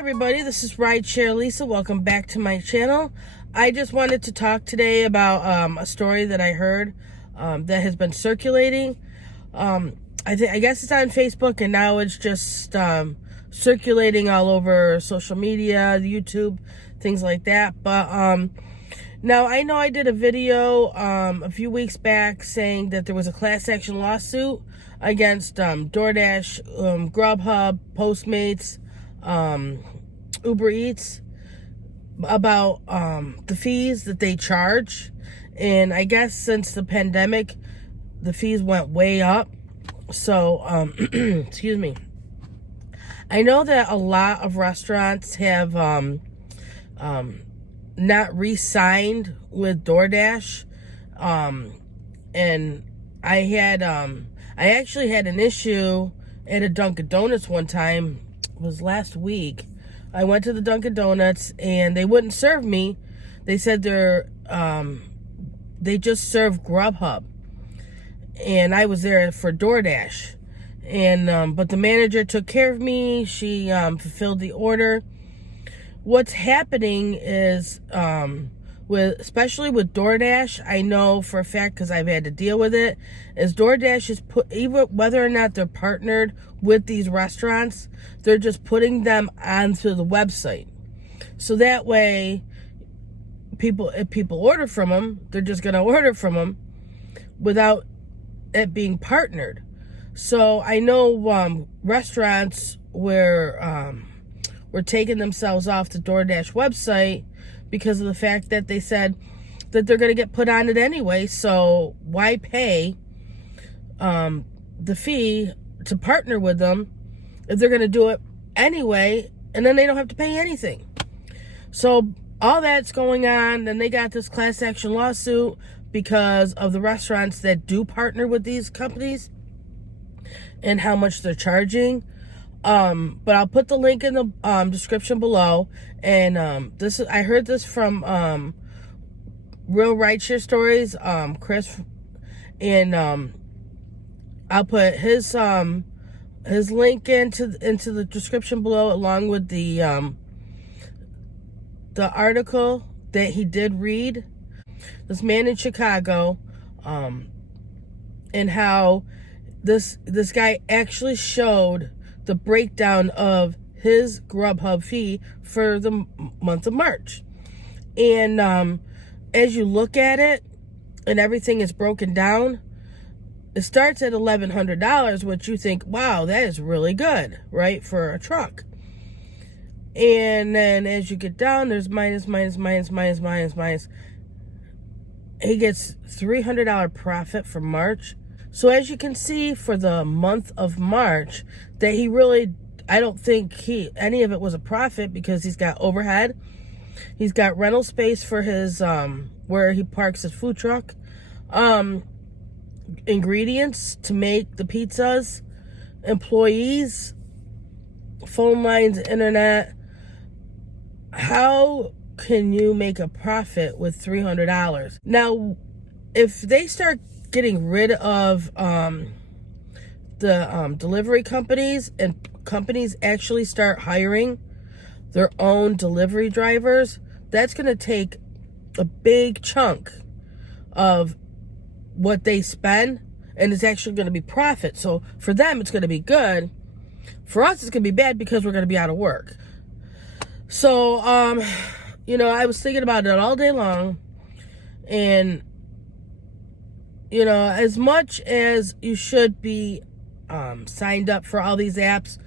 Everybody, this is Rideshare Lisa. Welcome back to my channel. I just wanted to talk today about a story that I heard that has been circulating. I guess it's on Facebook, and now it's just circulating all over social media, YouTube, things like that. But now I know I did a video a few weeks back saying that there was a class action lawsuit against Doordash, Grubhub, Postmates, Uber Eats about the fees that they charge. And I guess since the pandemic, the fees went way up. So excuse me. I know that a lot of restaurants have not re-signed with Doordash, and I actually had an issue at a Dunkin' Donuts one time. It was last week. I went to the Dunkin' Donuts and they wouldn't serve me. They said they just serve Grubhub, and I was there for DoorDash. And but the manager took care of me. She fulfilled the order. What's happening is especially with DoorDash, I know for a fact because I've had to deal with it, is DoorDash is even whether or not they're partnered with these restaurants, they're just putting them onto the website. So that way, if people order from them, they're just going to order from them without it being partnered. So I know restaurants where were taking themselves off the DoorDash website because of the fact that they said that they're going to get put on it anyway. So why pay the fee to partner with them if they're going to do it anyway, and then they don't have to pay anything? So all that's going on. Then they got this class action lawsuit because of the restaurants that do partner with these companies and how much they're charging. But I'll put the link in the description below. And I heard this from Real Rideshare Stories, Chris, and I'll put his link into the description below, along with the article that he did read. This man in Chicago, and how this guy actually showed the breakdown of his Grubhub fee for the month of March. And as you look at it and everything is broken down, it starts at $1,100, which you think, wow, that is really good, right, for a truck. And then as you get down, there's minus. He gets $300 profit for March. So as you can see, for the month of March, that he really, I don't think any of it was a profit, because he's got overhead. He's got rental space for his, where he parks his food truck. Ingredients to make the pizzas, employees, phone lines, internet. How can you make a profit with $300? Now, if they start getting rid of the delivery companies, and companies actually start hiring their own delivery drivers, that's going to take a big chunk of what they spend, and it's actually going to be profit. So for them, it's going to be good. For us, it's going to be bad because we're going to be out of work. So, I was thinking about it all day long, and as much as you should be signed up for all these apps,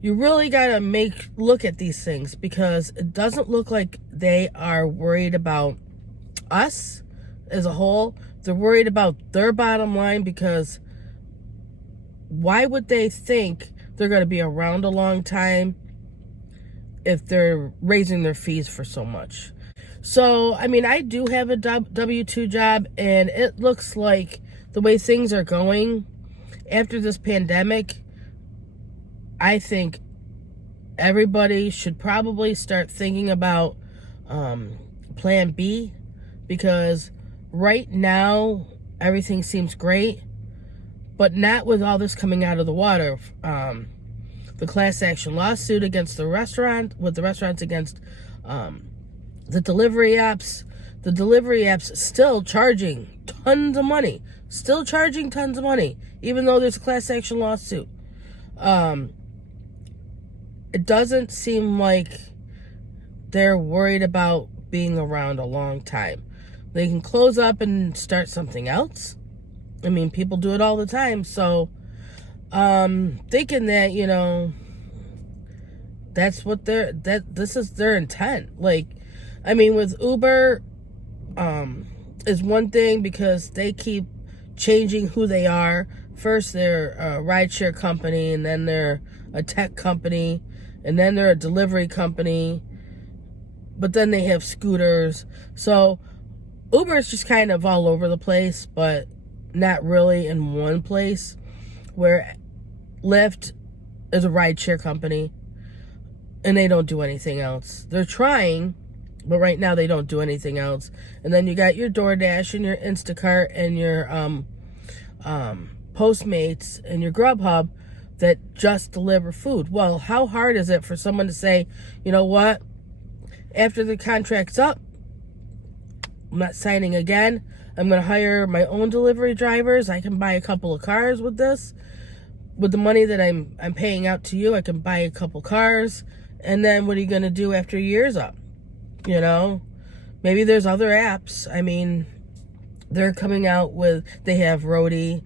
you really got to look at these things, because it doesn't look like they are worried about us as a whole. They're worried about their bottom line, because why would they think they're going to be around a long time if they're raising their fees for so much? So, I do have a W-2 job, and it looks like the way things are going after this pandemic, I think everybody should probably start thinking about Plan B, because right now everything seems great, but not with all this coming out of the water. the class action lawsuit against the restaurant, with the restaurants against the delivery apps. The delivery apps still charging tons of money. Still charging tons of money, even though there's a class action lawsuit. It doesn't seem like they're worried about being around a long time. They can close up and start something else. I mean, people do it all the time. So, thinking that, you know, that's what this is their intent. Like, I mean, with Uber, is one thing because they keep changing who they are. First, they're a rideshare company, and then they're a tech company, and then they're a delivery company, but then they have scooters. So Uber is just kind of all over the place, but not really in one place, where Lyft is a rideshare company, and they don't do anything else. They're trying, but right now they don't do anything else. And then you got your Doordash and your Instacart and your Postmates and your Grubhub that just deliver food. Well, how hard is it for someone to say, you know what, after the contract's up, I'm not signing again. I'm going to hire my own delivery drivers. I can buy a couple of cars with this. With the money that I'm paying out to you, I can buy a couple cars. And then what are you going to do after a year's up? You know, maybe there's other apps. I mean, they're coming out with, they have Roadie.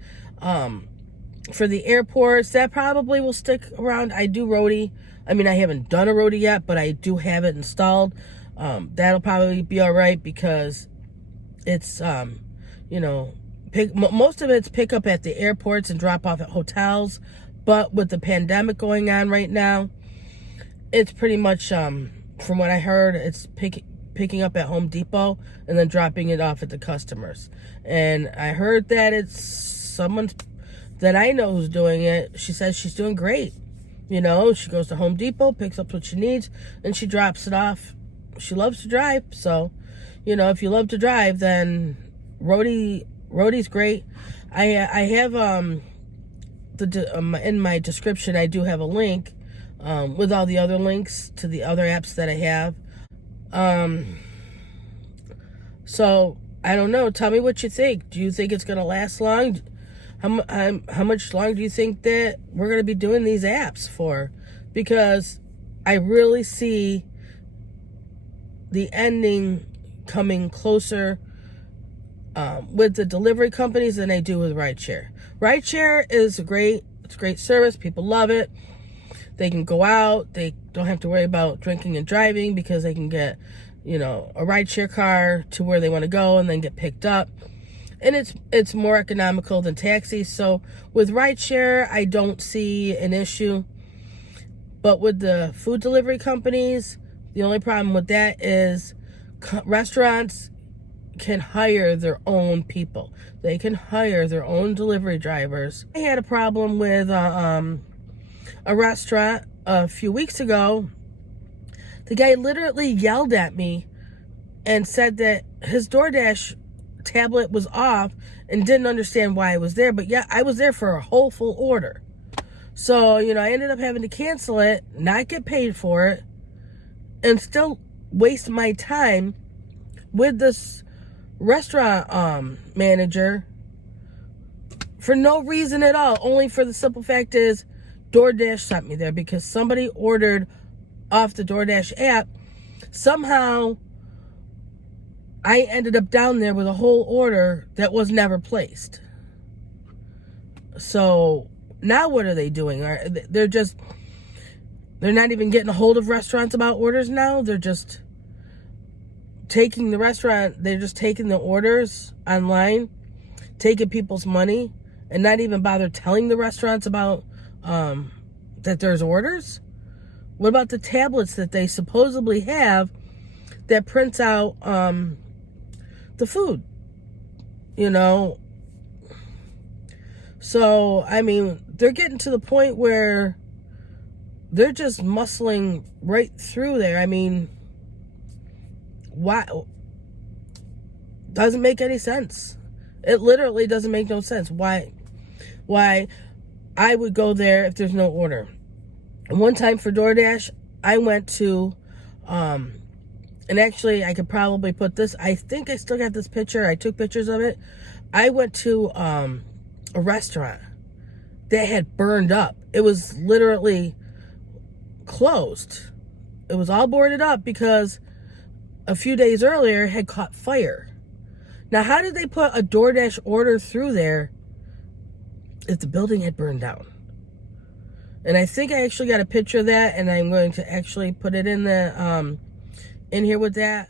For the airports, that probably will stick around. I do Roadie. I mean, I haven't done a Roadie yet, but I do have it installed. That'll probably be all right because it's, you know, most of it's pick up at the airports and drop off at hotels. But with the pandemic going on right now, it's pretty much, from what I heard, it's picking up at Home Depot and then dropping it off at the customers. And I heard that it's someone that I know who's doing it. She says she's doing great. You know, she goes to Home Depot, picks up what she needs, and she drops it off. She loves to drive, so, you know, if you love to drive, then Roadie's great. I have in my description, I do have a link with all the other links to the other apps that I have. So I don't know. Tell me what you think. Do you think it's going to last long? How much longer do you think that we're going to be doing these apps for? Because I really see the ending coming closer with the delivery companies than I do with rideshare. Rideshare is it's a great service. People love it. They can go out. They don't have to worry about drinking and driving because they can get, you know, a rideshare car to where they want to go and then get picked up. And it's more economical than taxis. So with rideshare, I don't see an issue. But with the food delivery companies, the only problem with that is restaurants can hire their own people. They can hire their own delivery drivers. I had a problem with a restaurant a few weeks ago. The guy literally yelled at me and said that his DoorDash tablet was off and didn't understand why I was there. But yeah, I was there for a whole full order. So, you know, I ended up having to cancel it, not get paid for it, and still waste my time with this restaurant manager for no reason at all. Only for the simple fact is DoorDash sent me there because somebody ordered off the DoorDash app. Somehow I ended up down there with a whole order that was never placed. So now what are they doing? They're not even getting a hold of restaurants about orders now. They're just taking the orders online, taking people's money, and not even bother telling the restaurants about that there's orders. What about the tablets that they supposedly have that prints out the food? You know? So, I mean, they're getting to the point where they're just muscling right through there. I mean, why? Doesn't make any sense. It literally doesn't make no sense. Why I would go there if there's no order? One time for DoorDash, I went to, and actually I could probably put this, I think I still got this picture. I took pictures of it. I went to a restaurant that had burned up. It was literally closed. It was all boarded up because a few days earlier had caught fire. Now, how did they put a DoorDash order through there if the building had burned down? And I think I actually got a picture of that, and I'm going to actually put it in the in here with that.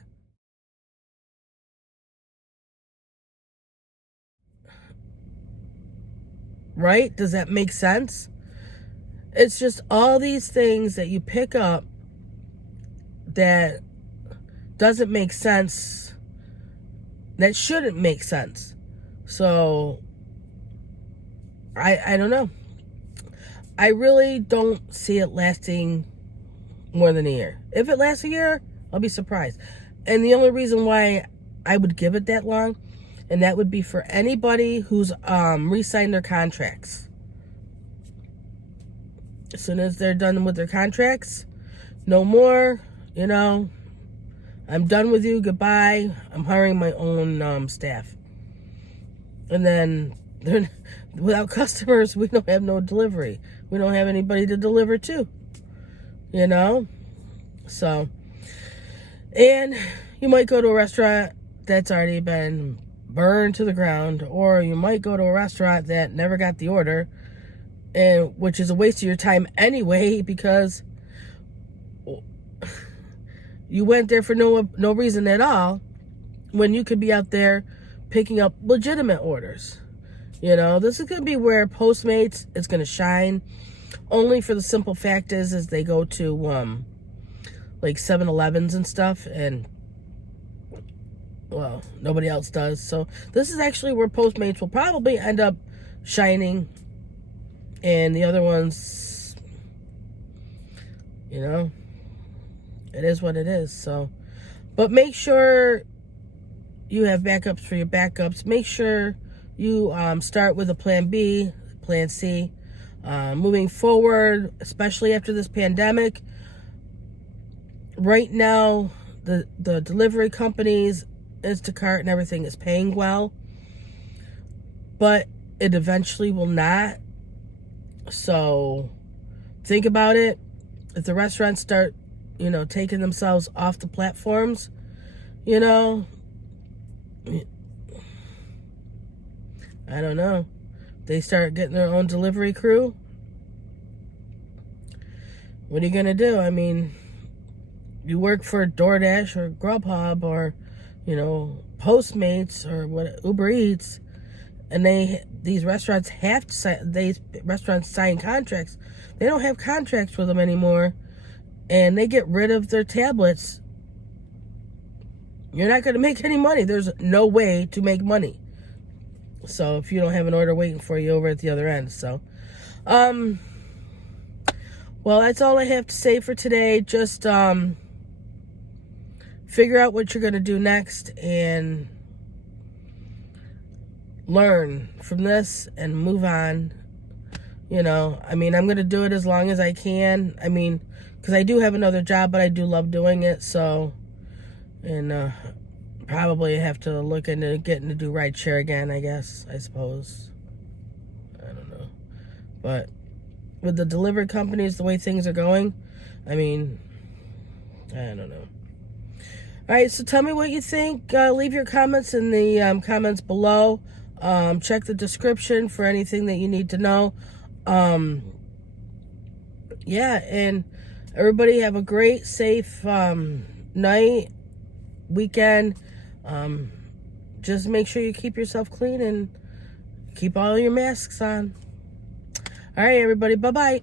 Right? Does that make sense? It's just all these things that you pick up that doesn't make sense, that shouldn't make sense. So, I don't know. I really don't see it lasting more than a year. If it lasts a year, I'll be surprised. And the only reason why I would give it that long, and that would be for anybody who's re-signed their contracts. As soon as they're done with their contracts, no more, you know, I'm done with you, goodbye. I'm hiring my own staff. And then, without customers, we don't have no delivery. We don't have anybody to deliver to, you know? So, and you might go to a restaurant that's already been burned to the ground, or you might go to a restaurant that never got the order, and which is a waste of your time anyway, because you went there for no reason at all, when you could be out there picking up legitimate orders. You know, this is going to be where Postmates is going to shine, only for the simple fact is they go to like 7-Elevens and stuff, and well, nobody else does. So this is actually where Postmates will probably end up shining, and the other ones, you know, it is what it is. So, but make sure you have backups for your backups. Make sure you start with a plan B, plan C. Moving forward, especially after this pandemic, right now, the delivery companies, Instacart and everything is paying well, but it eventually will not. So think about it. If the restaurants start, you know, taking themselves off the platforms, you know, I don't know. They start getting their own delivery crew. What are you going to do? I mean, you work for DoorDash or Grubhub or, you know, Postmates or what, Uber Eats, and these restaurants sign contracts. They don't have contracts with them anymore, and they get rid of their tablets. You're not going to make any money. There's no way to make money. So if you don't have an order waiting for you over at the other end. So, well, that's all I have to say for today. Just figure out what you're going to do next and learn from this and move on. You know, I mean, I'm going to do it as long as I can. I mean, because I do have another job, but I do love doing it. So, and probably have to look into getting to do rideshare again, I guess, I suppose. I don't know. But with the delivery companies, the way things are going, I mean, I don't know. All right, so tell me what you think. Leave your comments in the comments below. Check the description for anything that you need to know. Yeah, and everybody have a great, safe night, weekend. Just make sure you keep yourself clean and keep all your masks on. All right, everybody, bye-bye.